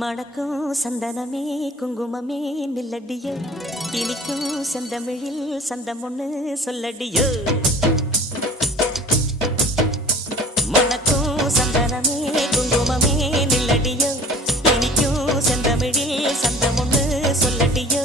மணக்கும் சந்தனமே குங்குமமே நில்லடியோ, இனிக்கும் செந்தமிழில் சந்தம் ஒண்ணு சொல்லடியோ. மணக்கும் சந்தனமே குங்குமமே நில்லடியோ, இனிக்கும் செந்தமிழில் சந்தம் ஒண்ணு சொல்லடியோ.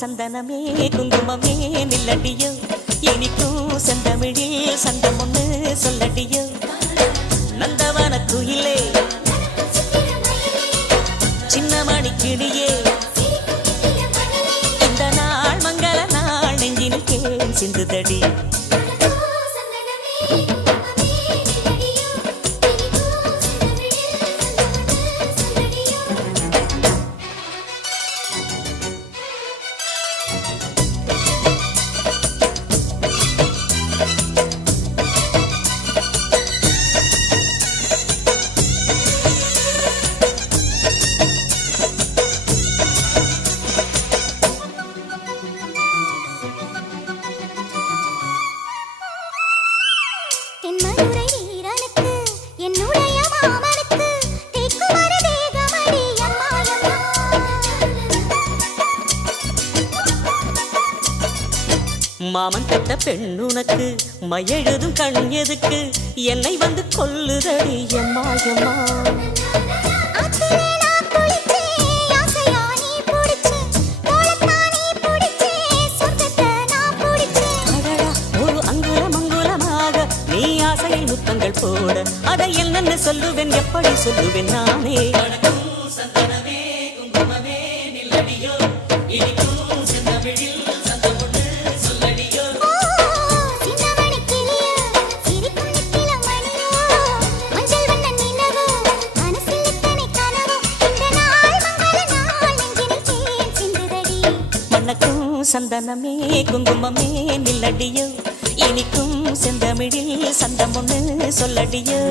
சந்தனமே குங்குமமே நில்லடியோ, இனிக்கும் செந்தமிழில் சந்தம் ஒண்ணு சொல்லடியோ. நந்தவன குயிலே சின்னமணி கிளியே, இந்த நாள் மங்கள நாள் நெஞ்சினில் தேன் சிந்துதடி. மாமன் பெற்ற பெண்ணுனக்கு மையெழுதும் கண் எதுக்கு, என்னை வந்து கொல்லுதடி எம்மா எம்மா. ஒரு அங்குலம் அங்குலமாக நீ ஆசையில் முத்தங்கள் போட, அதை என்னென்ன சொல்லுவேன் எப்படி சொல்லுவேன் நானே. சந்தனமே குங்குமமே நில்லடியோ, இனிக்கும் செந்தமிழில் சந்தம் ஒண்ணு சொல்லடியோ.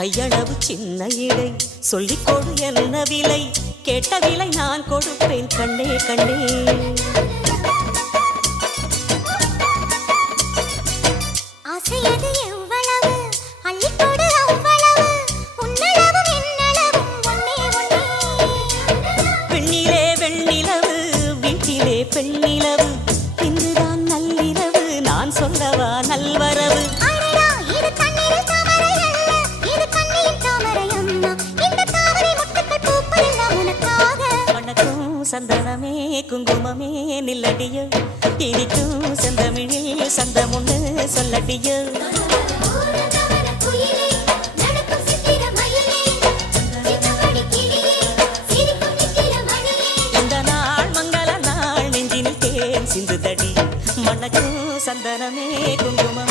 கையளவு சின்ன இடை சொல்லிக் கொடு என்ன விலை, கேட்ட விலை நான் கொடுப்பேன் கண்ணே கண்ணே. பெண்ணிலே வெண்ணிலவு வீட்டிலே பெண்ணிலவு, இன்றுதான் நள்ளிரவு நான் சொல்லவா நல்வரவு. சந்தனமே குங்குமமே நில்லடியோ, இனிக்கும் செந்தமிழில் சந்தம் ஒண்ணு சொல்லடியோ. இந்த நாள் மங்கள நாள் நெஞ்சினில் தேன் சிந்துதடி. மணக்கும் சந்தனமே குங்குமம்